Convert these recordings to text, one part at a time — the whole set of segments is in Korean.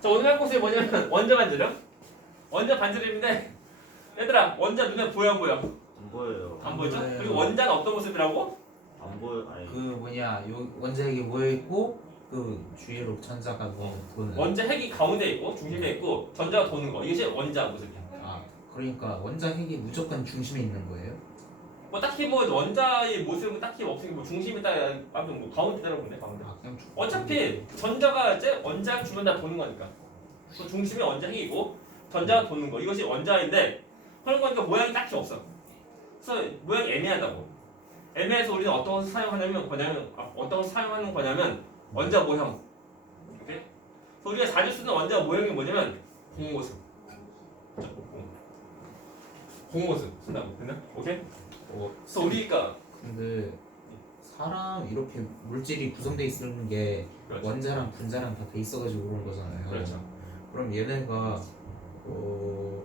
자, 오늘 할 곳이 뭐냐면 원자 반지름. 원자 반지름인데 얘들아 원자 눈에 보여 안 보여? 안 보여요. 안 보이죠? 보여요. 그리고 원자는 어떤 모습이라고? 안 보여. 아니. 그 뭐냐 요 원자핵이 모여 있고 그 주위로 전자가 뭐 도는. 원자 핵이 가운데 있고 중심에 있고 전자가 도는 거. 이것이 원자 모습이야. 아 그러니까 원자핵이 무조건 중심에 있는 거예요? 뭐 딱히 뭐 원자의 모습은 딱히 없으니까 뭐 중심에 따라 아무튼 뭐 가운데 따라보면 돼 가운데. 아 그냥 어차피 전자가 이제 원자 주면 다 도는 거니까. 그 중심에 원자 핵이고 전자가 도는 거. 이것이 원자인데 그런 거니까 모양이 딱히 없어. 그래서 모양이 애매하다고. 애매해서 우리는 어떤 것을 사용하냐면 어떤 것을 사용하는 거냐면 원자 모형. 오케이? 그래서 우리가 자주 쓰는 원자 모형이 뭐냐면 공모습. 공모습 쓴다고. 됐나? 오케이? 그래서 우리가 근데 사람 이렇게 물질이 구성돼 있는 게 그렇죠. 원자랑 분자랑 다 돼 있어가지고 그런 거잖아요. 그렇죠. 그럼 얘네가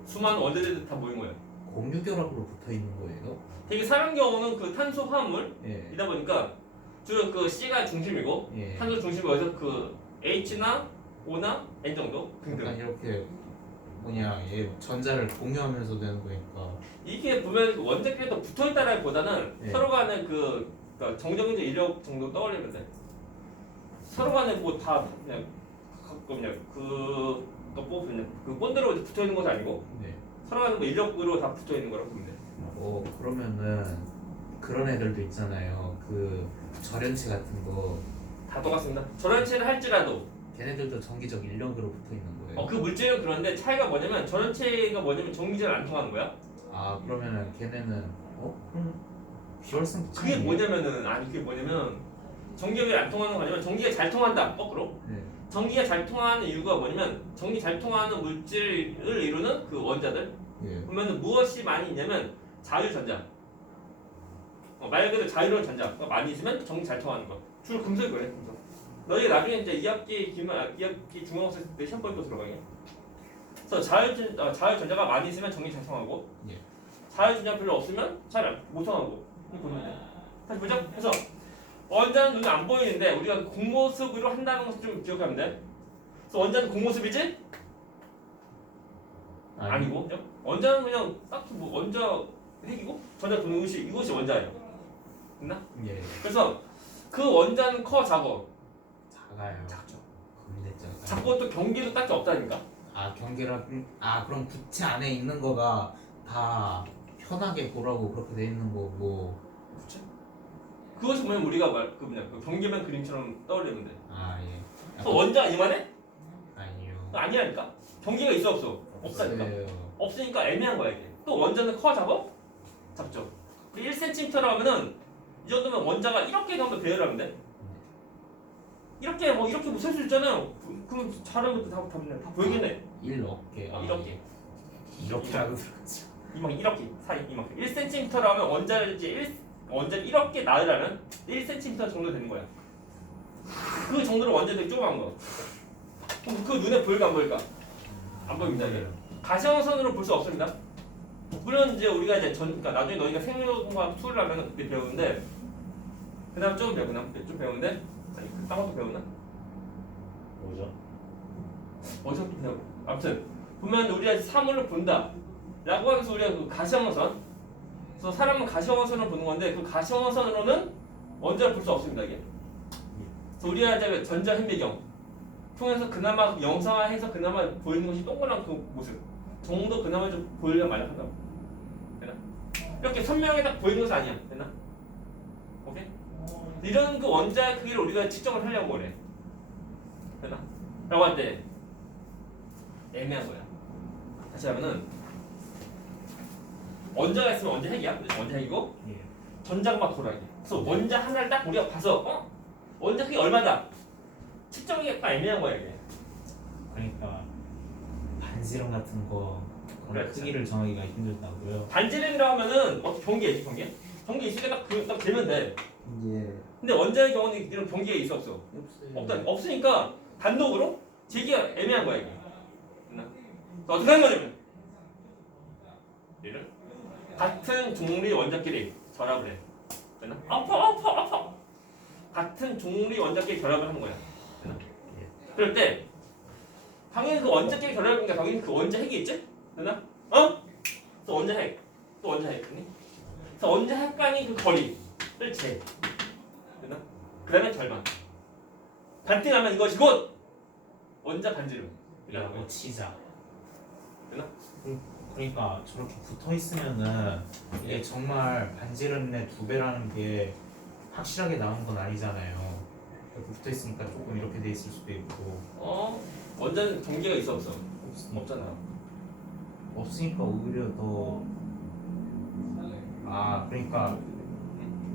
수많은 원자들이 다 모인 거예요. 공유결합으로 붙어 있는 거예요? 되게 사람 경우는 그 탄소 화합물이다 예. 보니까 주로 그 C가 중심이고 예. 탄소 중심으로 해서 그 H나 O나 N 정도 약간 등등. 이렇게 뭐냐 얘 전자를 공유하면서 되는 거니까. 이게 보면 원자끼리 또 붙어 있다라기보다는 예. 서로 간에 그러니까 정적인적 인력 정도 떠올리면 돼. 서로 간에 뭐 다 그냥 뭐 그냥 그 본드로 붙어 있는 것이 아니고 네. 서로 간에 뭐 인력으로 다 붙어 있는 거라고 보면 돼. 그러면은 그런 애들도 있잖아요. 그 절연체 같은 거. 다 똑같습니다. 전원체를 할지라도 걔네들도 전기적 인력으로 붙어 있는 거예요. 그 물질은 그런데 차이가 뭐냐면 전원체가 뭐냐면 전기제를 안 통하는 거야. 아 그러면은 걔네는 그럼 비활성 그게 뭐냐면은 그게 뭐냐면 전기가 안 통하는 거냐면 전기가 잘 통한다 거꾸로. 네. 전기가 잘 통하는 이유가 뭐냐면 전기 잘 통하는 물질을 이루는 그 원자들 예. 보면은 무엇이 많이 있냐면 자유전자. 말 그대로 자유로운 전자가 많이 있으면 전기 잘 통하는 거. 주로 금속이 그래 금속. 너희 나중에 이제 2학기 중간고사 때 시험 볼거 들어가게. 그래서 자유전자가 많이 있으면 전기 잘 통하고 예. 자유전자 별로 없으면 잘 못 통하고. 이거 보면 돼. 다시 보자. 그래서 원자는 눈에 안 보이는데 우리가 공모습으로 한다는 것을 좀 기억하면 돼. 그래서 원자는 공모습이지? 아니고 그죠? 원자는 그냥 딱히 뭐 원자 핵이고 전자 도는 이것이 원자예요. 됐나? 예. 그래서 그 원자는 커 작어? 작아요. 작죠. 근데 작아요. 작고 또 경계도 딱히 없다니까. 그럼 부채 안에 있는 거가 다 편하게 보라고 그렇게 돼 있는 거고. 그치? 그것이 뭐냐면 우리가 그 경계면 그림처럼 떠올리면 돼. 예. 그래서 원자가 이만해? 아니요. 아니라니까. 경계가 있어 없어? 없다니까. 없어요. 없으니까 애매한 거야 이게. 또 원자는 커 작어? 작죠. 1cm라고 하면은 이 정도면 원자가 이렇게 정도 배열하면 돼. 이렇게 뭐 설 수 있잖아요. 그럼 잘하면 다 보이겠네. 1 어깨. 이렇게. 이렇게라고 들었죠. 이렇게 사이 이만큼 1cm라고 하면 원자를 이렇게 나으려면 1cm 정도 되는 거야. 그 정도로 원자들이 조그만 거. 그럼 그 눈에 보일까 안 보일까? 안 보입니다 이게. 가시광선으로 볼 수 없습니다. 물론 이제 우리가 이제 그러니까 나중에 너희가 생명공학 2를 하면 그때 배우는데 그다음 좀 배우는데 아니 딴 것도 배우나? 뭐죠? 어디서 또 배우? 아무튼 보면 우리가 사물을 본다. 라고 하면서 우리가 그 가시광선. 그래서 사람은 가시광선을 보는 건데 그 가시광선으로는 원자를 볼 수 없습니다 이게. 그래서 우리가 이제 전자 현미경 통해서 그나마 영상화해서 그나마 보이는 것이 동그란 그 모습 정도 그나마 좀 보이려 말려 한다고. 되나? 이렇게 선명하게 딱 보이는 것은 아니야. 되나? 오케이? 이런 그 원자의 크기를 우리가 측정을 하려고 그래. 되나? 라고 할 때 애매한 거야. 다시 하면은 원자가 있으면 원자 핵이야. 원자 핵이고 예. 전자가 막 돌아야 돼. 그래서 원자 하나를 딱 우리가 봐서 원자 크기 얼마다 측정이 딱 애매한 거야 이게. 그러니까 반지름 같은 거 그런 그렇죠. 크기를 정하기가 힘들다고요. 반지름이라고 하면은 경계에 있지 경계? 경계 있으니까 딱 재면 돼. 예. 근데 원자의 경우는 이런 경계가 있어 없어? 없어요. 없으니까 단독으로 재기가 애매한 거야 이게. 됐나? 어떻게 하는 거냐면 얘를 같은 종류의 원자끼리 결합을 해. 됐나? 아파. 같은 종류의 원자끼리 결합을 하는 거야. 됐나? 그럴 때 당연히 그 원자끼리 결합이니까 당연히 그 원자 핵이 있지? 되나? 어? 또 원자 핵. 또 원자 핵. 그래서 원자 핵 간의 그 거리를 재. 되나? 그 다음에 절반. 반띵하면 이것이 곧 원자 반지름. 라고 치자. 되나? 그러니까 저렇게 붙어 있으면은 이게 정말 반지름의 2배라는 게 확실하게 나온 건 아니잖아요. 이렇게 붙어 있으니까 조금 이렇게 돼 있을 수도 있고. 원자는 경계가 있어 없어? 없잖아. 없으니까 오히려 더. 그러니까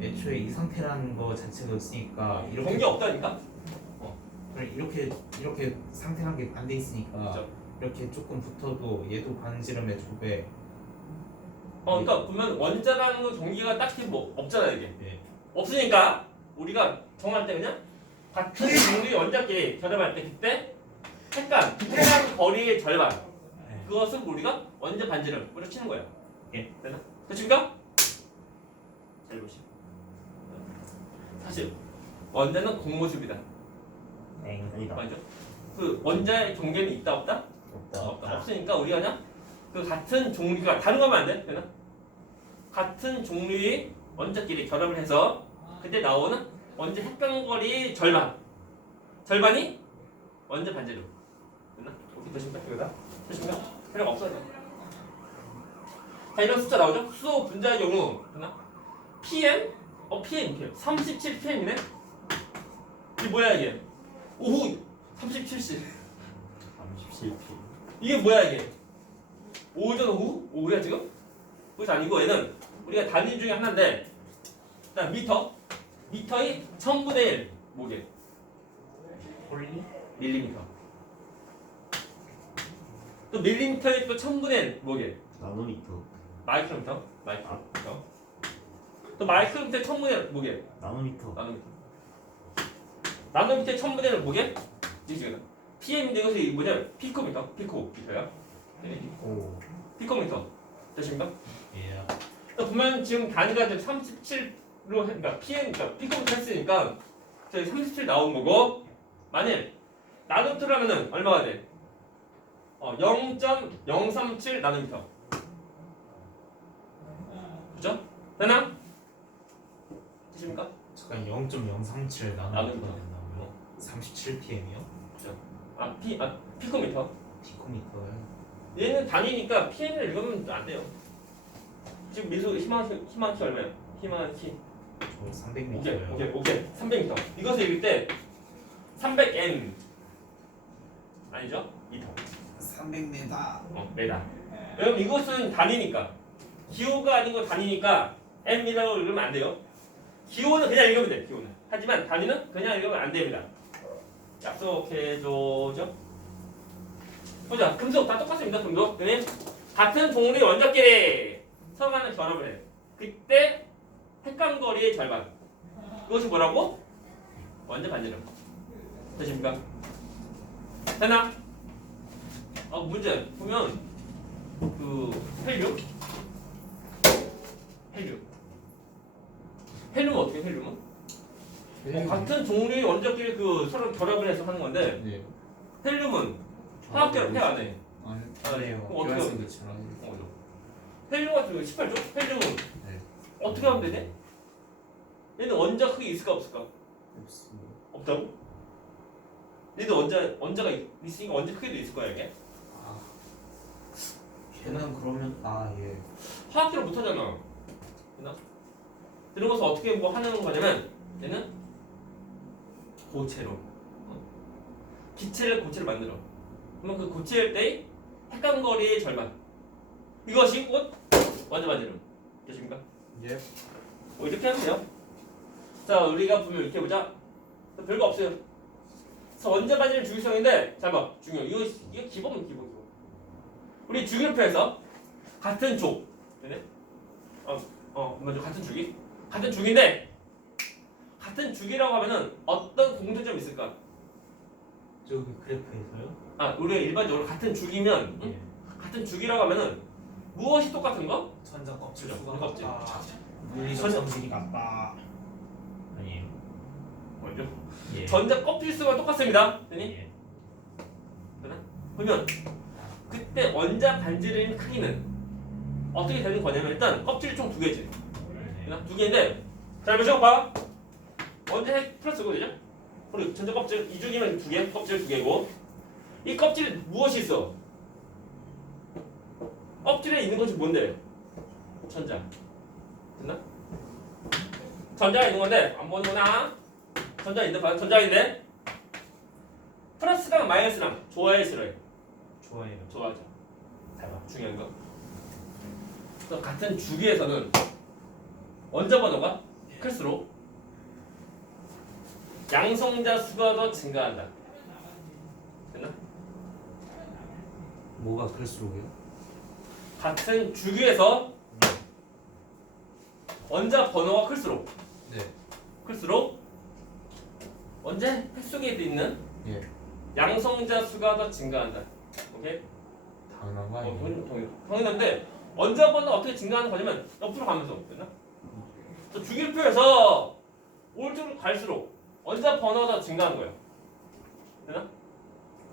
애초에 이 상태라는 거 자체가 없으니까 이렇게 경계 없다니까? 이렇게 상태란 게 안 돼 있으니까 그죠? 이렇게 조금 붙어도 얘도 반지름의 2배. 그러니까 보면 원자라는 거 경계가 딱히 뭐 없잖아 이게. 예. 없으니까 우리가 정할 때 그냥 같은 종류의 원자끼리 결합할 때 그때 핵간 해당 거리의 절반 그것은 우리가 원자 반지름으로 치는 거야. 예. 되나? 됐습니까? 잘 보시. 사실 원자는 공모습이다. 아니다. 맞죠? 그 원자의 경계는 있다 없다? 없다. 없으니까 우리가 그냥 그 같은 종류가 다른 거면 안 돼? 되나? 같은 종류의 원자끼리 결합을 해서 그때 나오는 원자 핵간거리 절반이 원자 반지름. 됐나? 오케이 되십니까? 이거다? 되십니까? 필요가 없어요. 자 이런 숫자 나오죠? 수소 분자의 경우 됐나? PM? PM 이렇게 37PM이네? 이게 뭐야 이게? 오후 37시 37P. 이게 뭐야 이게? 오전 오후? 오후야 지금? 그것이 아니고 얘는 우리가 단위 중에 하나인데 일단 미터의 1000분의 1 뭐게? 홀리? 밀리미터 또 밀리미터의 또 1000분의 1 뭐게? 나노미터. 마이크로미터 또 마이크로미터의 1000분의 1 뭐게? 나노미터. 나노미터의 1000분의 1 뭐게? 이게 지금 PM인데 이것이 뭐냐면 피코미터야 오. 피코미터 되십니까? 예. 또 보면 지금 단위가 37로 그러니까 PM 그러니까 피코미터 했으니까 저희 37 나온 거고 만일 나노미터라면은 얼마가 돼? 0.037 나노미터 그죠? 되나? 되십니까? 잠깐 0.037 나노미터 나노미터. 된다고요? 37pm이요? 피코미터 피코미터요? 얘는 단위니까 PM을 읽으면 안 돼요. 지금 미수 희망키 얼마야? 희망키 저 300m요. 오케이 300m. 이것을 읽을 때 300m 아니죠? 미터 300m. 메다. 여러분 이것은 단위니까 기호가 아니고 단위니까 m이라고 읽으면 안 돼요. 기호는 그냥 읽으면 돼. 기호는. 하지만 단위는 그냥 읽으면 안 됩니다. 약속해줘죠. 보자. 금속 다 똑같습니다. 금속. 그러면 같은 종류의 원자끼리 서로 간에 결합을 해. 그때 핵간거리의 절반. 그것이 뭐라고? 원자 반지름. 되십니까? 되나? 문제 보면 그 헬륨은 어떻게 해? 헬륨은? 같은 종류의 원자끼리 그 서로 결합을 해서 하는 건데 네. 헬륨은 화학 결합 해 안 해? 안 안 해요. 해요. 어떻게 교환성 교체랑. 헬륨 같은 거 18조? 헬륨은 네. 어떻게 하면 되지? 얘는 원자 크기 있을까 없을까? 없습니다. 없다고? 얘도 원자가 있으니까 원자 크기도 있을 거야 이게. 걔는 그러면 예. 화학 결합 못 하잖아. 됐나? 이런 것을 어떻게 뭐 하는 거냐면 얘는 고체로 기체를 고체로 만들어. 그러면 그 고체일 때의 핵간거리의 절반. 이것이 곧 원자 반지름. 되십니까? 예. 이렇게 하면 돼요. 자, 우리가 보면 이렇게 보자. 별거 없어요. 그래서 원자 반지름 주기성인데, 잘 봐. 중요. 이거 기본. 우리 주기표에서 같은 조. 네? 먼저 같은 주기. 같은 주기인데, 같은 주기라고 하면은 어떤 공통점이 있을까? 저기 그래프에서요? 우리가 일반적으로 같은 주기면, 응? 예. 같은 주기라고 하면은 무엇이 똑같은 거? 천장 껍질 그죠? 수가 껍질. 같다. 물리적 성질이 같다. 아니에요. 먼저. 예. 전자 껍질 수가 똑같습니다. 되니? 예. 되나? 그러면 그때 원자 반지름 크기는 어떻게 되는 거냐면 일단 껍질이 총 두 개지. 네. 두 개인데 잘 보시고 봐. 원자 핵 플러스고 그죠? 그리고 전자 껍질 이중이면 두 개, 껍질 두 개고 이 껍질에 무엇이 있어? 껍질에 있는 것이 뭔데? 전자. 됐나? 전자가 있는 건데 안 보는구나. 전자 있는데 봐요. 전자인데 플러스랑 마이너스랑 좋아해 싫어해? 좋아해요. 좋아하죠. 잘 봐. 중요한 거. 그래서 같은 주기에서는 원자 번호가 클수록 양성자 수가 더 증가한다. 됐나? 뭐가 클수록이요? 같은 주기에서 원자 번호가 클수록 네. 원자 핵 속에 있는 예. 양성자 수가 더 증가한다. 오케이? 당연한 거 아니에요? 당연한데 원자 번호가 어떻게 증가하는 거냐면 옆으로 가면서 됐나? 주기표에서 오른쪽으로 갈수록 원자 번호가 더 증가하는 거예요. 됐나?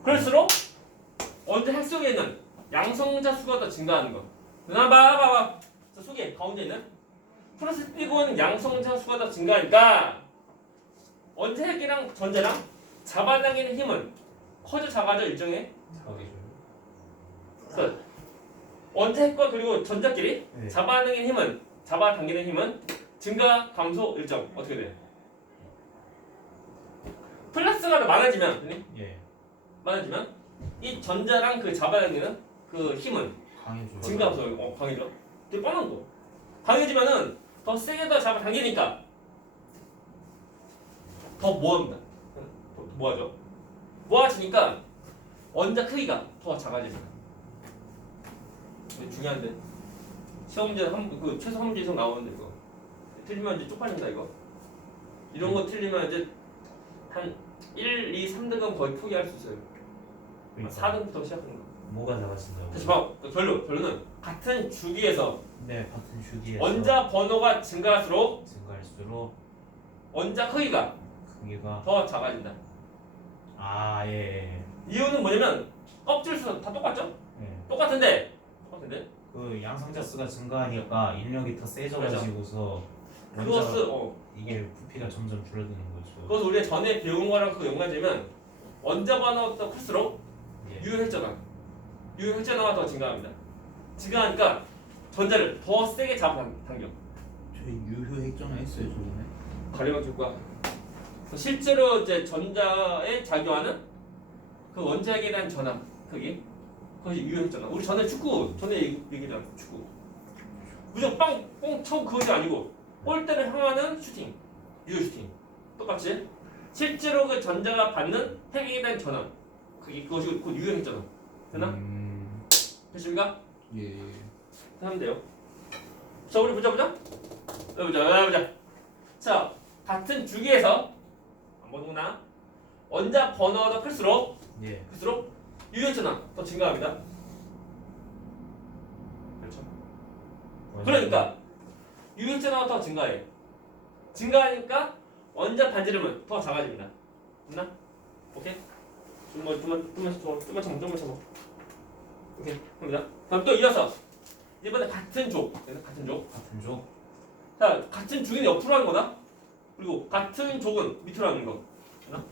그럴수록 원자 핵 속에 있는 양성자 수가 더 증가하는 거. 누나 봐봐. 저 속에 가운데 있는 플러스 띄고는 양성자 수가 더 증가하니까 원자 핵이랑 전자랑 잡아당기는 힘은 커져 작아져 일정해. 그러니까 원자 핵과 그리고 전자끼리 네. 잡아당기는 힘은 증가 감소 일정 어떻게 돼? 플러스가 많아지면 예. 많아지면 이 전자랑 그 잡아당기는 그 힘은 강해져요. 증가 감소 강해져. 되게 뻔한 거. 강해지면은 더 세게 더 잡아당기니까 더 모아집니다. 더 모아져. 모아지니까 원자 크기가 더 작아집니다. 이게 중요한데 시험 문제 그 최소 한 문제 이상 나오는데 이거 틀리면 이제 쪽팔린다 이거. 이런 거 틀리면 이제 한 1, 2, 3등은 거의 포기할 수 있어요. 그러니까 4등부터 시작하는 거. 뭐가 작아진다고? 다시 봐. 결론은 같은 주기에서 네, 같은 주기에서 원자 번호가 증가할수록 증가할수록 원자 크기가 크기가 더 작아진다. 예. 이유는 뭐냐면 껍질 수 다 똑같죠? 예. 똑같은데 그 양성자 수가 증가하니까 인력이 더 세져가지고서 그것을 이게 부피가 점점 줄어드는 거죠. 그것을 우리가 전에 배운 거랑 그 연관되면 원자 번호가 클수록 예. 유효혈전화가 더 증가합니다. 증가하니까 전자를 더 세게 잡아당겨. 저희 유효 핵전화 했어요 저번에. 가려면 줄 거야. 실제로 이제 전자에 작용하는 그 원자핵에 대한 전압 크기 그것이 유효했잖아. 우리 전에 축구 전에 얘기했잖아. 축구 무조건 빵 차고 그것이 아니고 골대를 향하는 슈팅 유효 슈팅 똑같이 실제로 그 전자가 받는 핵에 대한 전압 그것이 곧 유효했잖아. 되나? 됐습니까? 예. 하면 돼요. 자 우리 보자. 자 같은 주기에서 안 보는구나. 원자 번호가 더 클수록 예. 유효전화 더 증가합니다. 그렇죠? 그러니까 유효전화가 더 증가해. 증가하니까 원자 반지름은 더 작아집니다. 됐나? 오케이? 좀만 참고. 오케이, 갑니다. 다음 또 이어서 이번에 같은 족. 같은 족. 자, 같은 주기는 옆으로 하는 거다. 그리고 같은 족은 밑으로 하는 거. 됐나?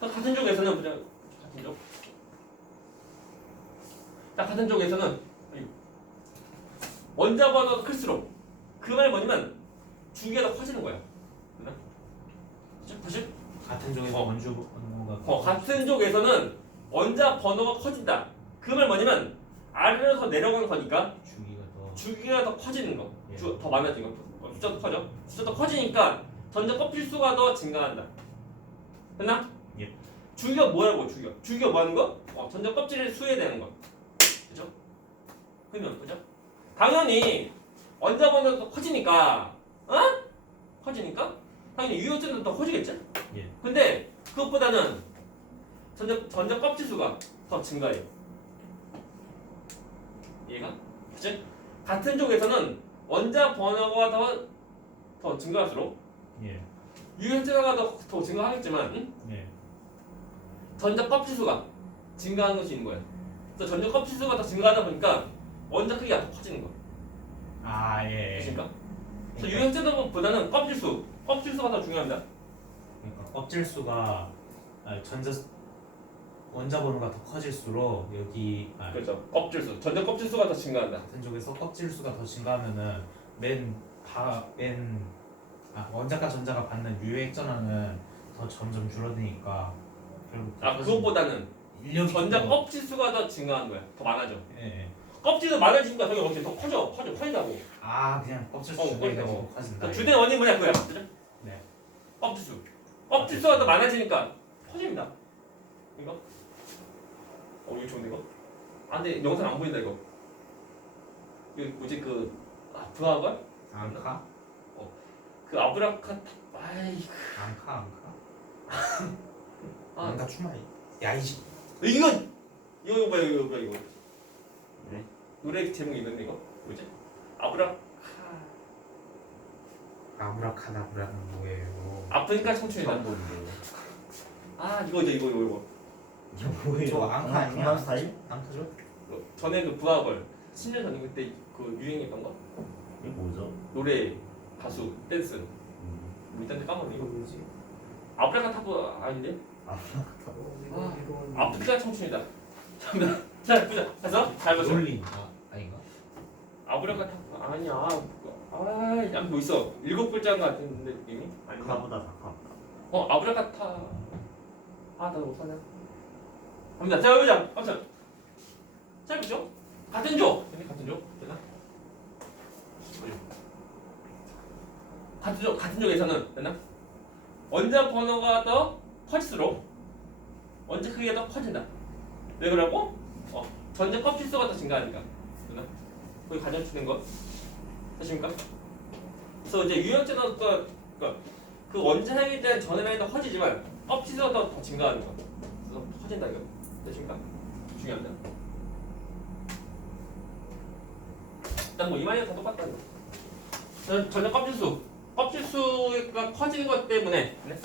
같은 족에서는 보자. 같은 족. 자, 같은 족에서는 원자 번호가 클수록 그 말 뭐냐면 주기가 더 커지는 거야. 됐나? 다시? 같은 족에서 원주 번호가 같은 족에서는 원자 번호가 커진다. 그 말 뭐냐면 아래로 더 내려가는 거니까 주기가 더 커지는 거. 예. 더 많아지는 거. 숫자도 커져. 숫자도 커지니까 전자 껍질 수가 더 증가한다. 됐나? 예. 주기가 뭐라고 주기가 뭐 하는 거? 전자 껍질을 수해되는 거. 그죠? 그러면 그죠? 당연히 원자 번호가 더 커지니까 커지니까 당연히 유효점도 더 커지겠지? 예. 근데 그것보다는 전자 껍질 수가 더 증가해요. 얘가 그치? 같은 쪽에서는 원자 번호가 더 증가할수록 예. 유효점가 더 증가하겠지만 예. 전자 껍질 수가 증가하는 것이 있는 거야. 그래서 전자 껍질 수가 더 증가하다 보니까 원자 크기가 더 커지는 거야. 아 예. 그러니까. 그래서 유형제도보다는 껍질 수가 더 중요합니다. 그러니까 껍질 수가 원자 번호가 더 커질수록 여기 그렇죠. 껍질 수, 전자 껍질 수가 더 증가한다. 같은 쪽에서 껍질 수가 더 증가하면은 원자과 전자가 받는 유효액 전하는 더 점점 줄어드니까 결국 그것보다는 인력이 전자 더- 껍질 수가 더 증가하는 거야. 더 많아져. 예. 껍질도 많아지니까 저기 어떻게 더 커진다고. 아 그냥 껍질 수 그러니까. 증가해가지고 커진다. 그러니까 주된 원인이 뭐냐 그거야. 그죠? 네. 껍질 수. 껍질 수가 더 많아지니까 커집니다. 이거? 이거 좋은데 이거? 아 근데 영상 안 보인다 이거. 이거 뭐지 부하걸? 앙카? 그 아브라카타. 아이. 앙카? 아 앙카 추마이. 야이씨. 이거 뭐야 이거. 네? 노래 제목이 있는데 이거 뭐지? 아브라카다브라는 뭐예요? 아프니까 청춘이다. 처음 보는데요. 이거. 이게 뭐예요? 저 앙카 아니야? 강남 스타일? 앙카죠? 전에 그 부하걸 10년 전에 그때 그 유행했던 거 이게 뭐죠? 노래 가수 댄스 음. 밑단데 까먹네 이거 뭐지? 아프리카타프 아닌데? 이거 아프리카 청춘이다. 자 보자. 해서 잘 보자. 롤린 아닌가? 아프리카타프 아니야. 아뭐 있어. 7글자 같은데 느낌이? 아닌가? 카보다 다 카. 아프리카타. 나도 못하냐. 갑니다. 자 보자. 아무튼 자 보죠. 같은 조. 같은 조. 되나? 같은 쪽에서는 됐나? 원자 번호가 더 커질수록 원자 크기가 더 커진다. 왜 그러고? 전자 껍질 수가 더 증가하니까. 됐나? 거기 가장 주는 거. 되십니까? 그래서 이제 유형제도 그 원자핵에 대한 전해량이 더 커지지만 껍질 수가 더 증가하는 거. 그래서 커진다 이거. 되십니까? 중요합니다. 일단 뭐 이만이 다 똑같다 이거. 전자 껍질 수가 커지는 것 때문에 네?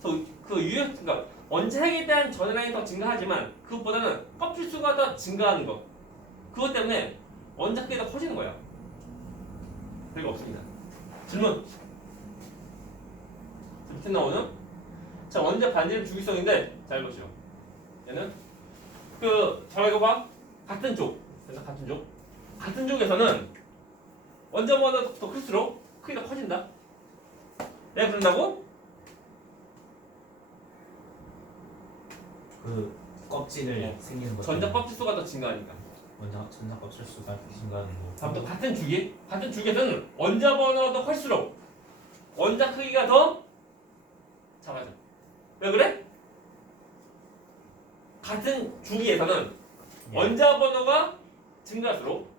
그래서 그 유형 그러니까 원자핵에 대한 전해량이 더 증가하지만 그것보다는 껍질 수가 더 증가하는 거. 그것 때문에 원자 크기가 더 커지는 거야. 별거 없습니다. 질문. 밑에 나오는 자 원자 반지름 주기성인데 잘 보시오. 얘는 잘 이거 봐. 같은 쪽. 그래서 같은 쪽에서는 원자 번호가 더 클수록 크기가 커진다. 왜 그런다고? 그 껍질을 생기는 거. 전자 껍질 수가 더 증가하니까. 전자 껍질 수가 증가하는 거. 다음부터 같은 주기에서는 원자 번호가 더 클수록 원자 크기가 더 작아져. 왜 그래? 같은 주기에서는 원자 번호가 증가할수록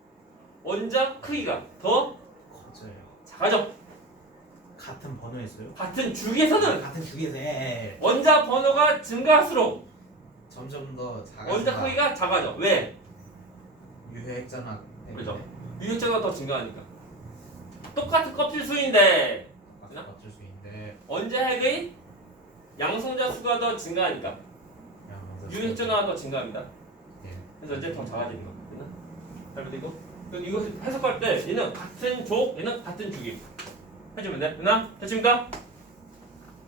원자 크기가 더 커져요. 작아져. 같은 번호였어요? 같은 주기에서는 같은 주기에서 원자 번호가 증가할수록 점점 더 작아진다. 원자 크기가 작아져. 왜? 유효액전화 때문에. 그렇죠. 유효자가 더 증가하니까. 똑같은 껍질 수인데 껍질 수인데 원자핵의 양성자 수가 더 증가하니까 유효액전화가 더 증가합니다. 예. 그래서 이제 더 작아지는 거. 잘 보이고. 이거 해석할 때 얘는 같은 족, 얘는 같은 주기. 해주면 돼. 되나? 됐습니까?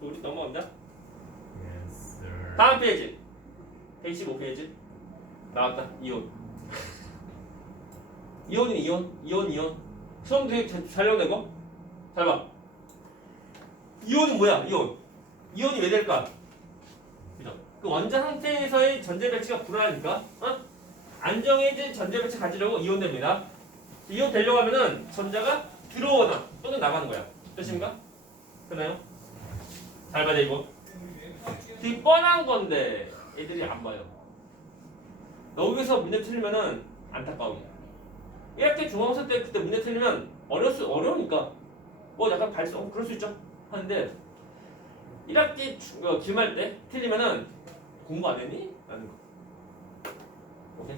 우리 넘어갑니다. Yes, sir. 다음 페이지. 115페이지. 나왔다. 이온. 이온. 수험 되게 잘 나오네, 잘 봐. 이온은 뭐야? 이온이 왜 될까? 그죠? 그 원자 상태에서의 전자 배치가 불안하니까, 안정해진 전자 배치 가지려고 이온됩니다. 이온 되려고 하면은 전자가 들어오거나 또는 나가는 거야. 됐습니까? 됐나요? 잘 봐야 돼, 이거. 되게 뻔한 건데 애들이 안 봐요. 여기서 문제 틀리면은 안타까워. 1학기 중앙고사 때 그때 문제 틀리면 어려우니까 뭐 약간 그럴 수 있죠 하는데 1학기 기말 때 틀리면은 공부 안 했니? 라는 거. 오케이.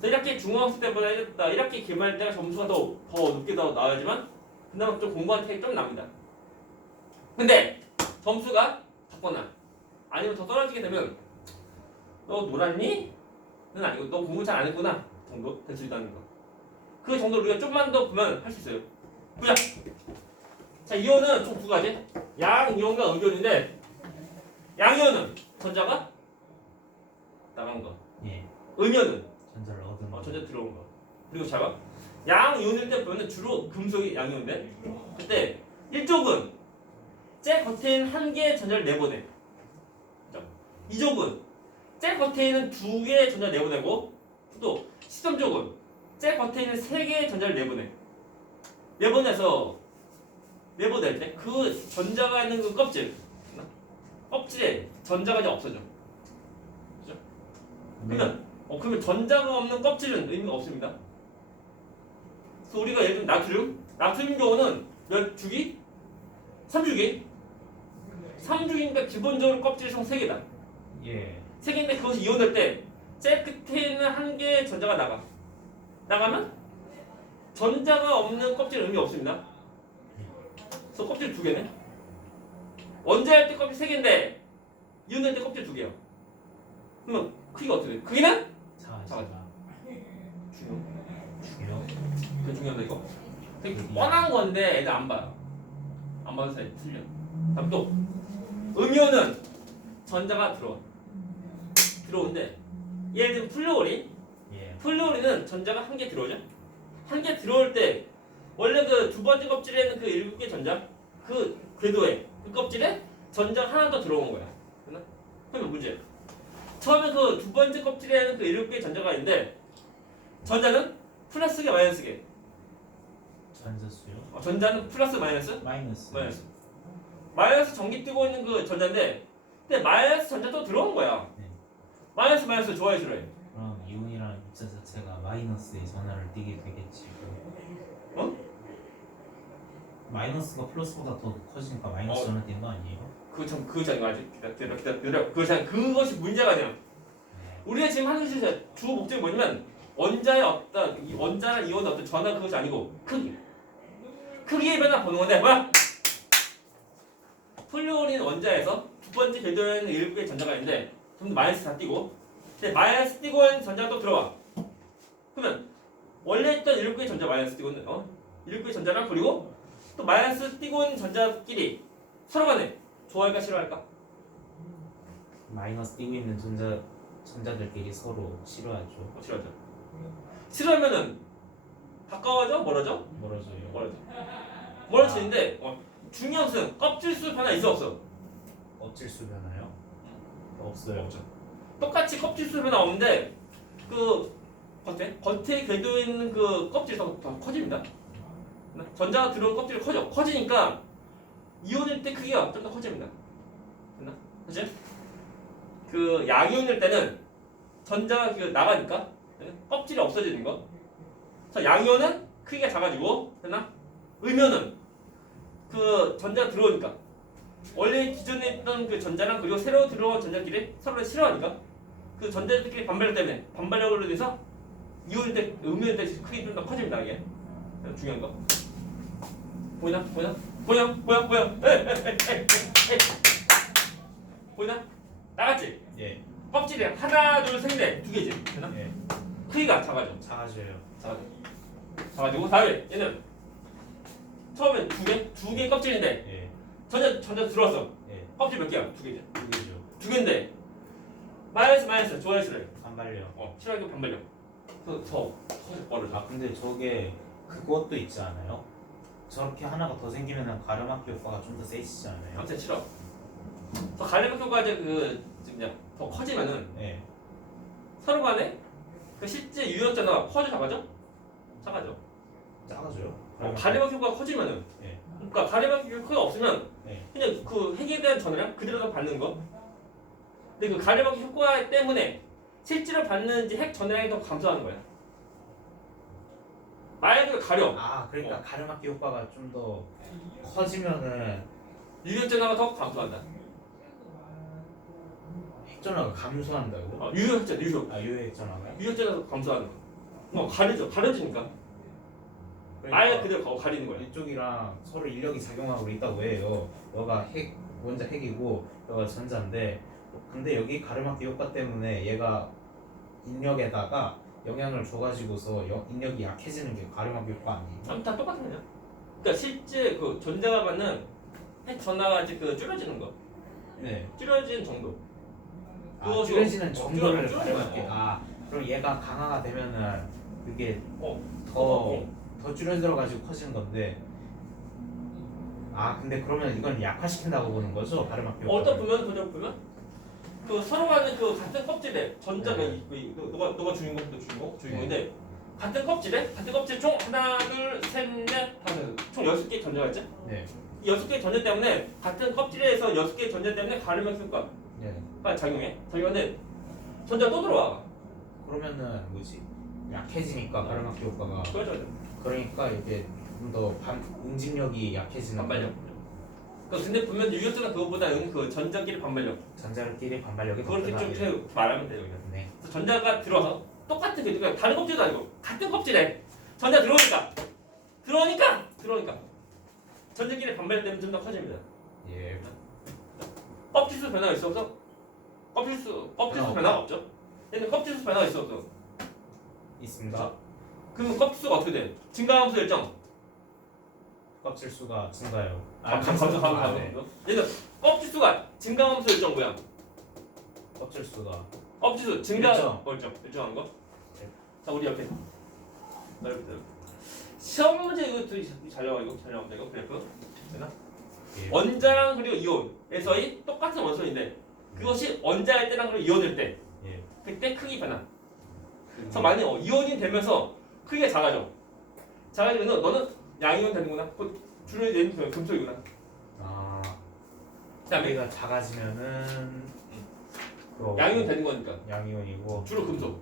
그래서 1학기 중앙고사 때보다 1학기 기말 때가 점수가 더 높게 나와야지만 그나마 좀 공부한 태이 좀 납니다. 근데 점수가 적거나 아니면 더 떨어지게 되면 너 놀았니? 는 아니고 너 공부 잘 안 했구나 정도 대충 있다는 거. 그 정도로 우리가 좀만 더 보면 할 수 있어요. 보자. 자 이온은 총 두 가지. 양이온과 음이온인데 양이온은 전자가 나간 거. 예. 음이온은 전자를 얻은 거. 전자 들어온 거. 그리고 잘 봐. 양이온일 때 보면 주로 금속이 양이온인데 그때 일족은 제 겉에 있는 한 개의 전자를 내보내. 이족은 제 겉에 있는 두 개의 전자를 내보내고 또 시점족은 제 겉에 있는 세 개의 전자를 내보내. 내보낼 때 그 전자가 있는 그 껍질에 전자가 이제 없어져. 그죠? 그러면 전자가 없는 껍질은 의미가 없습니다. 그래서 우리가 예를 들면 나트륨 경우는 몇 주기? 3주기? 3주기니까 기본적으로 껍질이 총 3개다. 예. 3개인데 그것이 이온될 때 제 끝에 있는 한 개의 전자가 나가면 전자가 없는 껍질은 의미 없습니다. 그래서 껍질 2개네. 원자일 때 껍질 3개인데 이온될 때 껍질 2개야. 그러면 크기가 어떻게 돼? 크기는? 작아지다. 중요. 중요. 그 중요하다 이거. 되게 뻔한 건데 애들 안 봐요. 안 봐서 잘 틀려. 다음 또 음이온은 전자가 들어오는데 예를 들면 예. 플루오린은 전자가 한 개 들어오죠. 한 개 들어올 때 원래 그 두 번째 껍질에 있는 그 7개 전자 그 궤도에 그 껍질에 전자가 하나 더 들어온 거야. 그러면 문제. 처음에 그 두 번째 껍질에 있는 그 7개 전자가 있는데 전자는 플러스 개 마이너스 개. 전자수요? 전자는 플러스 마이너스? 마이너스. 마이너스 전기 뜨고 있는 그 전자인데 근데 마이너스 전자 또 들어온 거야. 네. 마이너스 좋아해 싫어해? 그럼 이온이라는 입자 자체가 마이너스의 전하를 띠게 되겠지. 어? 마이너스가 플러스보다 더 커지니까 마이너스 전하 띠는 거 아니에요? 그거 참 아직 기다려. 그것이 문제가 아니야. 네. 우리가 지금 하는 주 목적이 뭐냐면 원자의 어떤 이 원자나 이온의 어떤 전하 그것이 아니고 크기의 변화 보는 건데 뭐야? 플루오린 원자에서 두 번째 궤도에 있는 7개의 전자가 있는데 전부 마이너스 다 띄고 근데 마이너스 띄고 있는 전자가 또 들어와. 그러면 원래 있던 7개의 전자 마이너스 띄고 있는 7개의 전자랑 그리고 또 마이너스 띄고 있는 전자끼리 서로 간에 좋아할까 싫어할까? 마이너스 띄고 있는 전자들끼리 서로 싫어하죠. 싫어하죠. 싫어하면은 가까워져? 멀어져? 멀어져요. 멀어지는데 중요한 것은 껍질수 변화 있어 없어? 어찔수 변화요? 없어요. 똑같이 껍질수 변화 없는데 그 겉에 궤도에 있는 그 껍질이 더 커집니다. 전자가 들어온 껍질이 커지니까 이온일 때 크기가 좀 더 커집니다. 됐나? 그치? 그 양이온일 때는 전자가 나가니까 껍질이 없어지는 거. 그래서 양이온은 크기가 작아지고 됐나? 음이온은 그 전자가 들어오니까 원래 기존에 있던 그 전자랑 그리고 새로 들어온 전자끼리 서로 싫어하니까 그 전자들끼리 반발력 때문에 반발력으로 인해서 이온일 때 음이온일 때 크기 좀 더 커집니다. 이게 중요한 거. 보이나? 보여? 보이나? 나갔지? 예. 껍질이 하나, 둘, 셋인데 2개지. 되나? 예. 크기가 작아져. 작아져요. 작아지고 다음에 얘는 처음엔 2개 껍질인데 예. 전자 들어왔어. 예. 껍질 몇 개야? 2개지. 2개죠. 2개인데 마이너스 좋아해 싫어해? 반발력. 싫어하게 반발력. 더 멀어져. 아 근데 저게 그것도 있지 않아요? 저렇게 하나가 더 생기면은 가르마키 효과가 좀 더 세지지 않아요? 아무튼 싫어. 그래서 가르마 효과가 이제 더 커지면은 예. 서로 간에 그 실제 유효점가 커져 작아져? 작아져. 작아져요. 가르마 효과가 커지면은 예. 그러니까 가르마 효과가 없으면 예. 그냥 그 핵에 대한 전화량 그대로 받는 거. 근데 그 가르마 효과 때문에 실제로 받는 이제 핵 전화량이 더 감소하는 거야. 말 그대로 가려. 아 그러니까 가르마키 효과가 좀 더 커지면은 유효전화가 더 감소한다. 핵전화가 감소한다고? 유효. 아 유효핵전화가요? 유효전화가 감소하는 거. 가려지니까. 아예 그대로 가리는 거야. 이쪽이랑 서로 인력이 작용하고 있다고 해요. 너가 원자 핵이고 너가 전자인데 근데 여기 가르마키 효과 때문에 얘가 인력에다가 영향을 줘가지고서 인력이 약해지는 게 가르마키 효과 아니에요? 아무튼 다 똑같은 거냐? 그러니까 실제 그 전자가 받는 핵 전하가 그 줄여지는 거, 네. 줄여진 정도. 그거 줄여지는 정도를 줄여지는 가르마키. 거야. 그럼 얘가 강화가 되면은 그게 어, 더 줄여들어가지고 커지는 건데. 근데 그러면 이건 약화시킨다고 보는 거죠? 가르마키 효과. 어떤 보면 그 서로 간에 그 같은 껍질에 전자가 네. 너가 주인공, 너 주인공인데 같은 껍질에 총 하나, 둘, 셋, 넷, 다섯, 총 6개 전자가 있지? 네. 이 6개 전자 때문에 같은 껍질에서 6개 전자 때문에 가르마키 효과가 네. 작용하는데 전자 또 들어와. 그러면은 뭐지? 약해지니까 가르마키 효과가. 그렇죠. 그러니까 이게 좀 더 응집력이 약해지는 반발력. 근데 분명 유효수는 그것보다는 그 전자끼리 반발력. 전자끼리 반발력이 더 그렇게 크다. 좀 말하면 돼요. 그냥. 네. 그래서 전자가 들어와서 똑같은 그러니까 다른 껍질도 아니고 같은 껍질에 전자 들어오니까 전자끼리 반발 때문에 좀 더 커집니다. 예. 껍질수 변화가 있어 없어? 껍질수 변화가 없죠. 얘는 껍질수 변화가 있어 없어? 있습니다. 그러면 껍질수가 어떻게 돼? 증가함수 일정. 껍질 수가 증가요. 감소. 네. 얘는 껍질수가 증가함수 일정 뭐야? 껍질 수가 껍질수 증가 일정. 일정한 거. 네. 자 우리 옆에 시험 문제 이것도 잘 나와 이거 잘 나온다 이거 그래프. 되나? 예. 원자랑 그리고 이온에서의 똑같은 원소인데 그것이 원자일 때랑 그리고 이온일 때 예. 그때 크기 변화. 그래서 만약 이온이 되면서 크기가 작아지면 너는 양이온 되는구나. 그 줄을 내는 금속이구나. 그다음에 크기가 작아지면은 양이온 되는 거니까 양이온이고 주로 금속.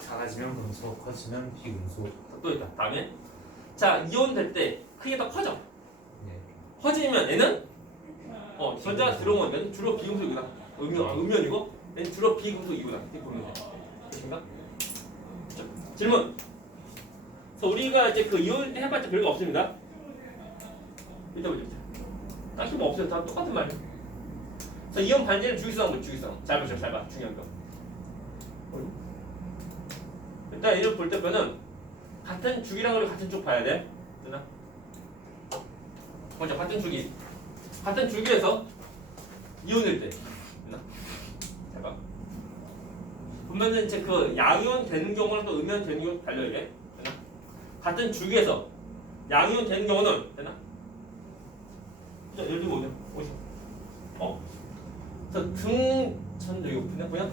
작아지면 금속, 커지면 비금속. 또 있다. 다음에 자 이온 될 때 크기가 더 커져. 예. 커지면 얘는 전자가 들어온 거니까 주로 비금속이구나. 음연이고 얘는 주로 비금속이구나. 이렇게 보면 돼. 그렇습니까? 질문. 그래서 우리가 이제 그 이온 해봤자 별거 없습니다. 이따 보자. 딱히 뭐 없어요. 다 똑같은 말이에요. 그래서 이온 반지는 주기성. 잘 봐. 중요한 거. 일단 이걸 볼 때는 같은 주기랑 우리 같은 쪽 봐야 돼. 되나? 먼저 같은 주기에서 이온일 때. 되나? 잘 봐. 보면은 이제 그 양이온 되는 경우는 또 음이온 되는 경우 달려 이게. 되나? 같은 주기에서 양이온 되는 경우는 되나? 자, 예를 들면 뭐냐? 자, 등전 여기 보냐?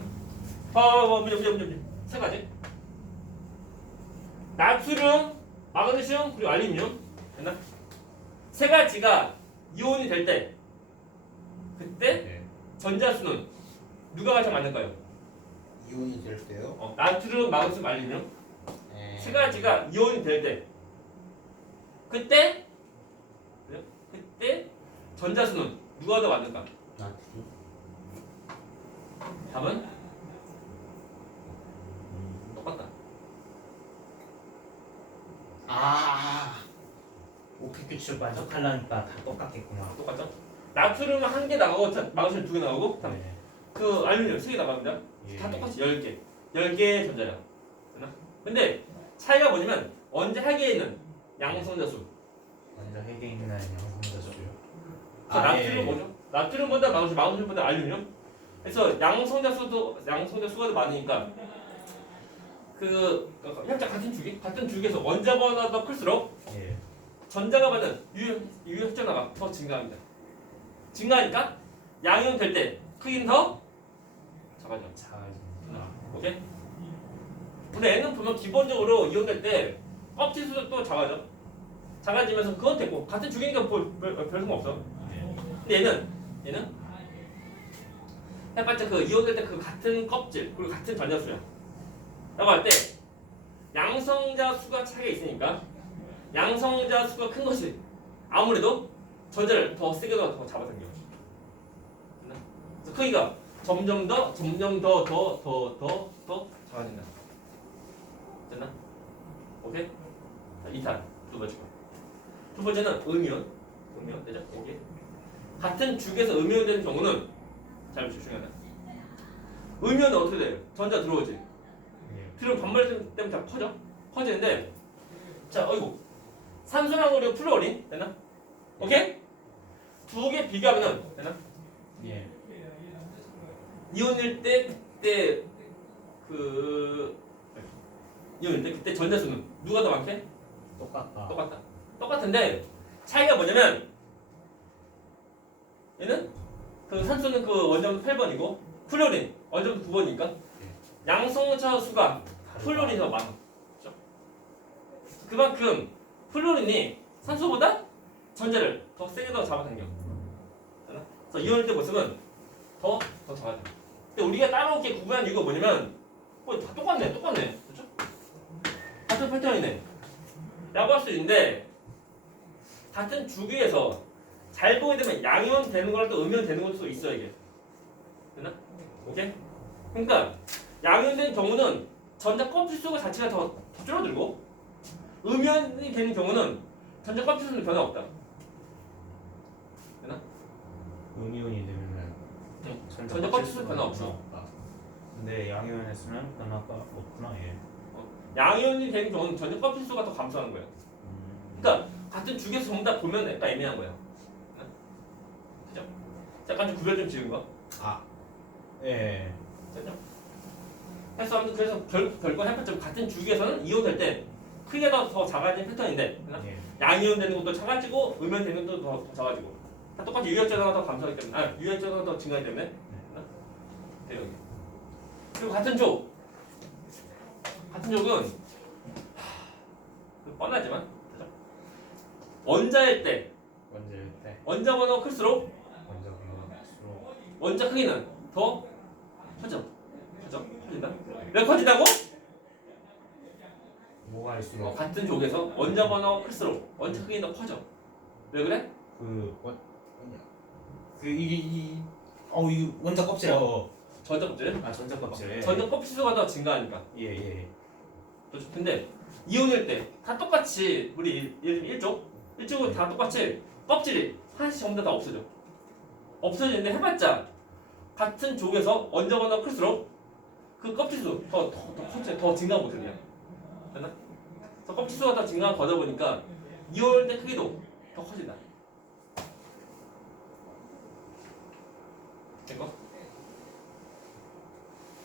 문제 세 가지. 나트륨, 마그네슘 그리고 알루미늄 됐나? 세 가지가 이온이 될 때 그때 예. 전자수는 누가 가장 많을까요? 이온이 될 때요? 나트륨, 마그네슘, 알루미늄 네. 세 가지가 이온이 될 때 그때 전자수는 누가 더 많을까? 나트륨. 답은 똑같다. 오케 규칙 만족하려니까 다 똑같겠구나. 똑같죠? 나트륨은 한 개 나가고 마그네슘 2개 나가고 네. 그 알루미늄 3개 나갑니다. 예. 다 똑같이 10개 전자야. 되나? 근데 차이가 뭐냐면 원자 핵에 있는 양성자수. 완전 핵에 있는 양성자수요. 나트륨 뭐죠? 나트륨보다 마그네슘보다 알루미늄. 그래서 양성자수가 더 많으니까 그 혈자 같은 주기에서 원자보다 더 클수록 예. 전자가 받는 유효혈전화가 더 증가합니다. 증가하니까 양이온 될 때 크기는 더 작아져. 작아집니다. 오케이? 근데 N은 보면 기본적으로 이온 될 때 껍질수도 또 작아지면서 그건 됐고 같은 주기니까 별 상관 없어. 예. 근데 얘는 해봤자 그 이온 될 때 그 같은 껍질 그리고 같은 전자수야. 라고 할 때 양성자 수가 차이가 있으니까 양성자 수가 큰 것이 아무래도 전자를 더 세게 더 잡아당겨. 그래서 크기가 점점 더 작아진다. 됐나? 오케이? 자, 2탄 두 번째 거. 두 번째는 음이온 되죠? 여기 같은 주기에서 음이온 되는 경우는 잘 집중해라. 음연은 어떻게 돼요? 전자 들어오지. 예. 들어오면 반발 때문에 다 커지는데 자 어이구 산소랑 우리 플로린 되나? 오케이? 두 개 비교하면은 되나? 예. 이온일 때 그때 이온일 때 그때 전자수는 누가 더 많게? 똑같다. 똑같은데 차이가 뭐냐면 얘는 그 산소는 그 원점 8번이고 플로린 원점 9번이니까 양성차 수가 플로린이 더 많아. 그렇죠? 그만큼 플로린이 산소보다 전자를 더 세게 더 잡아당겨. 그래서 이온일 때 모습은 더 잡아당겨. 근데 우리가 따로 이렇게 구분한 이유가 뭐냐면 다 똑같네. 그렇죠? 같은 패턴이네. 라고 할 수 있는데 같은 주기에서 잘 보게 되면 양이온 되는 거랑 또 음이온 되는 것도 있어 이게. 되나? 오케이? 그러니까 양이온 되는 경우는 전자 껍질 수가 자체가 더 줄어들고 음이온이 되는 경우는 전자 껍질 수는 변화 없다. 되나? 음이온이 되면은 전자 껍질 수는 변화 없어. 없다. 근데 양이온에서는 변화가 없구나. 예. 양이온이 되는 경우는 전자 껍질 수가 더 감소하는 거야. 그러니까 같은 주기에서 전부 다 보면 약간 애매한 거야. 그죠? 약간 좀 구별 좀 지은 거. 예. 됐죠? 그래서 결과 해봤자 같은 주기에서는 이온 될 때 크기가 더 작아진 패턴인데 예. 양이온 되는 것도 작아지고 음이온 되는 것도 더 작아지고 다 똑같이 유혈전화가 더 감소하기 때문에 유혈전화가 더 증가하기 때문에 돼요. 이게. 그리고 같은 족은 뻔하지만 그죠? 원자일 때 원자일 때 원자 번호가 클수록 원자 분모할수록 원자 크기는 더 커진다? 왜 커진다고? 뭐가 할수록 같은 족에서 원자 번호가 클수록 원자 크기는 더 커져. 왜 그래? 이게 원자 껍질. 전자 껍질. 전자 껍질. 전자 껍질 수가 더 증가하니까. 예. 그렇죠. 근데 이온일 때 다 똑같이 우리 일쪽은 다 똑같이 껍질이 하나씩 전부 다 없어져. 없어지는데 해봤자 같은 족에서 원자 번호가 클수록 그 껍질 수 더 증가하고 있거든요. 됐나? 그래서 껍질 수가 더 증가한 거다 보니까 이온일 때 크기도 더 커진다. 됐고?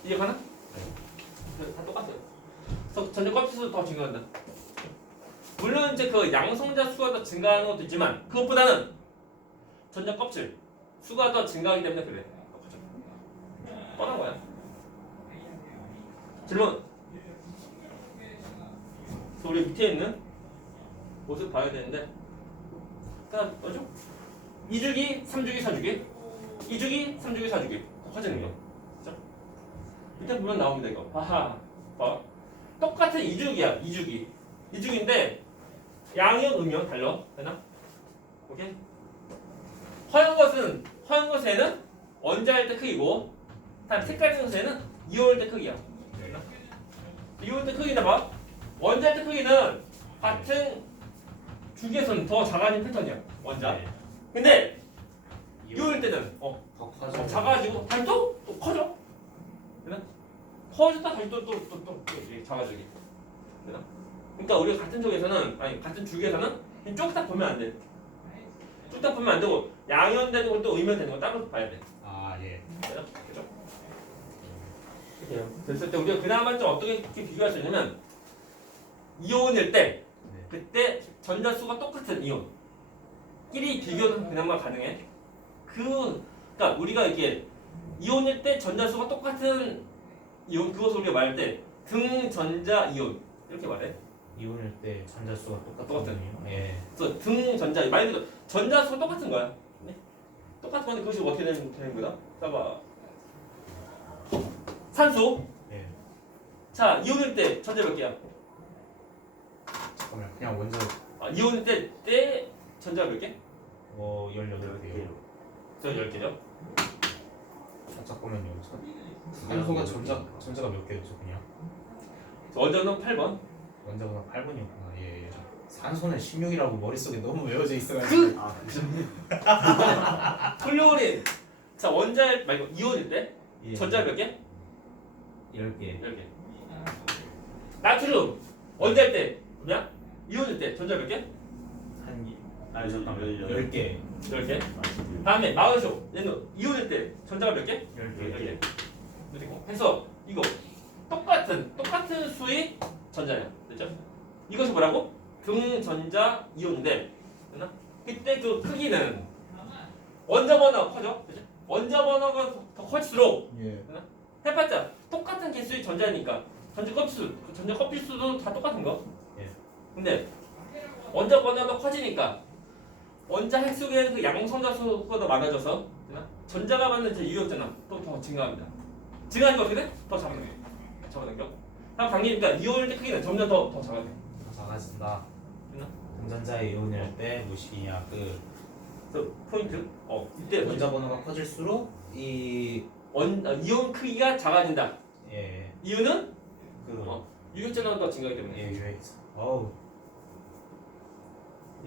이해가나? 네. 다 똑같아요. 그래서 전자 껍질 수도 더 증가한다. 물론 이제 그 양성자 수가 더 증가하는 것도 있지만 그것보다는 전자 껍질 수가 더 증가하기 때문에 그래. 똑같죠. 뻔한 거야. 질문. 그래서 우리 밑에 있는 모습 봐야 되는데, 그러니까 뭐죠? 2주기, 3주기, 4주기, 2주기, 3주기, 4주기 커지는 거. 그죠? 밑에 보면 나옵니다 이거. 하하. 봐. 똑같은 2주기야. 2주기인데 양이온, 음이온 달라. 되나? 오케이? 허연 것에는 원자일 때 크기고, 다음 색깔 있는 것에는 이온일 때 크기야. 되나? 이온일 때 크기나 봐. 원자일 때 크기는 같은 주기에서는 더 작아진 패턴이야. 원자. 근데 이온일 때는 더 커져. 작아지고 다시 또 커져. 되나? 커졌다 다시 또 작아지기. 되나? 그러니까 우리가 같은 쪽에서는 같은 주기에서는 쭉 딱 보면 안 돼. 쭉 딱 보면 안 되고 양이온 되는 것도 음이온 되는 거 따로 봐야 돼. 예. 되나? 그죠? 됐을 때 우리가 그나마 좀 어떻게 이렇게 비교할 수 있냐면 이온일 때 그때 전자 수가 똑같은 이온끼리 비교는 그나마 가능해. 그러니까 우리가 이렇게 이온일 때 전자 수가 똑같은 이온 그것을 우리가 말할 때 등전자 이온 이렇게 말해. 이온일 때 전자 수가 똑같은. 똑같거든요. 예. 그래서 등전자 말 그대로 전자 수가 똑같은 거야. 네? 똑같은 건데 그것이 어떻게 되는 거다? 봐봐. 산소. 예. 자 이온일 때 전자 몇 개야? 잠깐만 그냥 원자 이온일 때 전자 몇 개? 18개요. 저 10개죠. 잠깐만요. 산소가 전자가 몇 개였죠 그냥? 원자는 8번. 원자가 8번이었구나. 예. 산소는 16이라고 머릿속에 너무 외워져 있어가지고. 플로린 자 원자일 말고 이온일 때 예. 전자 몇 개? 10개. 10개. 나트륨 원자일 때 뭐냐? 이온일 때 전자 몇 개? 한 개. 아 잠깐만. 10. 10개. 10개. 아, 다음에 마그네슘 얘는 이온일 때 전자가 몇 개? 10개. 10개. 해서 이거 똑같은 수의 전자야. 됐죠? 이것이 뭐라고? 등전자 이온인데 됐나? 그때 그 크기는 원자 번호가 커져. 그죠? 원자 번호가 더 커질수록 예. 해봤자 똑같은 개수의 전자니까 전자 껍수, 전자 껍질수도 다 똑같은 거. 예. 근데 원자 번호가 커지니까 원자 핵 속에 그 양성자 수가 더 많아져서 됐나? 전자가 받는 제 유효전압 또 더 증가합니다. 증가하니까 어떻게 돼? 더 작아져. 잡아당겨. 다음 강리니까 이온일 때 크기는 점점 더 작아져. 더 작아진다. 됐나? 등전자의 이온일 때 무식이냐 그 그래서 포인트. 이때 원자 번호가 커질수록 이 이온 크기가 작아진다. 예. 이유는 그 유효전압도 증가하기 때문에. 예, 유해서. 어우.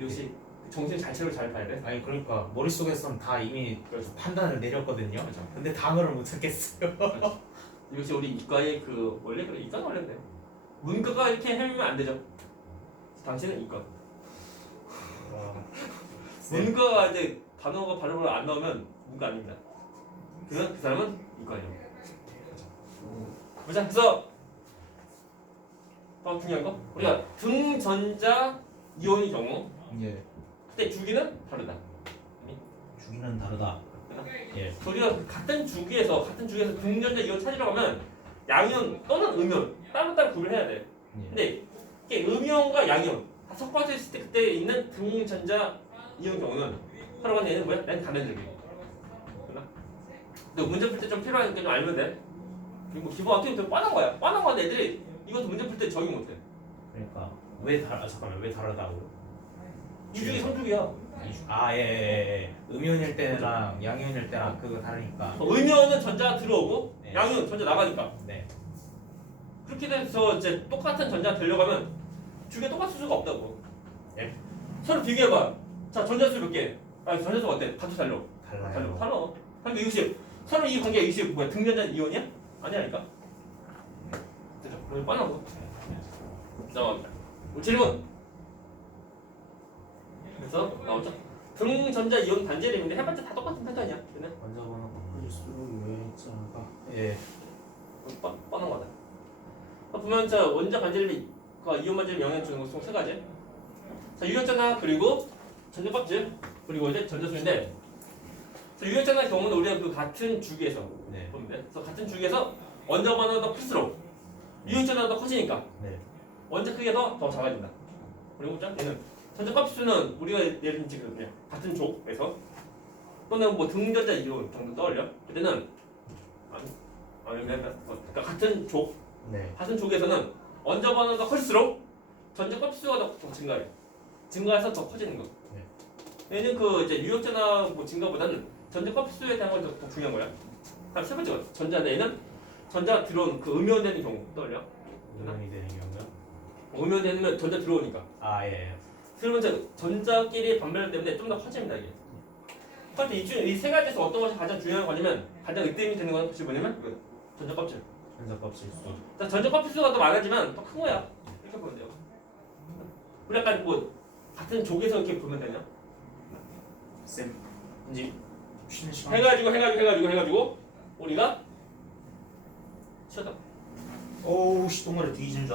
역시 정신 자체를 잘 봐야 돼. 아니 그러니까 머릿속에서는 다 이미 그렇죠. 판단을 내렸거든요. 그렇죠. 근데 단어를 못 찾겠어요. 이것이 우리 이과의 그 원래 그래 이과는 원래 그래. 문과가 이렇게 헤매면 안 되죠. 당신은 이과. 문과가 이제 단어가 발음으로 안 나오면 문과 아닙니다. 그 사람은 이과예요. 보자. 그래서 더 중요한 거 우리가 등전자 이온의 경우 예. 그때 주기는 다르다. 주기는 다르다. 예. 우리가 같은 주기에서 등전자 이온 찾으려고 하면 양이온 또는 음이온 따로따로 구별해야 돼. 예. 근데 이게 음이온과 양이온 다 섞어져 있을 때 그때 있는 등전자 이온 경우는 서로 간에 얘는 뭐야? 난 단면적이야. 근데 문제 풀 때 좀 필요하니까 좀 알면 돼. 그리고 뭐 기본 어떻게 뻔한 거야. 뻔한 건데 애들이 이것도 문제 풀 때 적용 못해. 그러니까 잠깐만 왜 다르다고? 이중이 성격이야. 아 예. 음이온일 때랑 양이온일 때랑 그거 다르니까. 음이온은 전자가 들어오고 네. 양이온은 전자 나가니까. 네. 그렇게 돼서 이제 똑같은 전자 되려가면 주기가 똑같을 수가 없다고. 예? 서로 비교해봐. 자 전자수 몇 개? 전자수 어때? 같이 달라. 달라요. 달라. 그러니까 60. 서로 이 관계가 60 뭐야? 등전자 이온이야? 아니라니까. 그죠? 그럼 뻔하고. 넘어갑니다. 질문. 그래서 나오죠. 등전자 이온 단제림인데 해봤자 다 똑같은 패턴이야. 그네? 원자 번호가 커질수록 유해자가 예. 뻔한 거다. 보면 자 원자 반제림과 이온 반제림 영향 주는 것 총 세 가지. 자 유효전화 그리고 전자 껍질 그리고 이제 전자수인데 유효전화 경우는 우리가 그 같은 주기에서 네. 보면 돼. 그래서 같은 주기에서 원자 번호가 클수록 유효전화가 커지니까 네. 원자 크기가 더 작아진다. 그리고 자 얘는 전자 껍질수는 우리가 예를 지금 그냥 같은 족에서 또는 뭐 등전자 이온 정도 떠올려. 그때는 그러니까 같은 족 네. 같은 족에서는 원자 번호가 클수록 전자 껍질수가 더 증가해. 증가해서 더 커지는 거. 얘는 그 이제 유효전화 뭐 증가보다는 전자 껍질수에 대한 건 더 중요한 거야. 다음 세 번째 거 전자 내는 전자가 들어온 그 음이온되는 경우 떠올려. 음이온이 되는 경우요? 음이온되면 전자 들어오니까. 아 예. 세 번째 전자끼리 반별 때문에 좀 더 커집니다 이게. 그런데 이 세 가지에서 어떤 것이 가장 중요한 거냐면 가장 으뜸이 되는 건 혹시 뭐냐면 그 전자 껍질. 전자 껍질수. 전자 껍질수가 더 많아지면 더 큰 거야. 이렇게 보면 돼요. 우리 약간 뭐 같은 족에서 이렇게 보면 되냐? 쌤 이제 쉬는 시간. 해가지고 우리가 쉬었다. 오우 씨 똥머리 뒤지는 줄.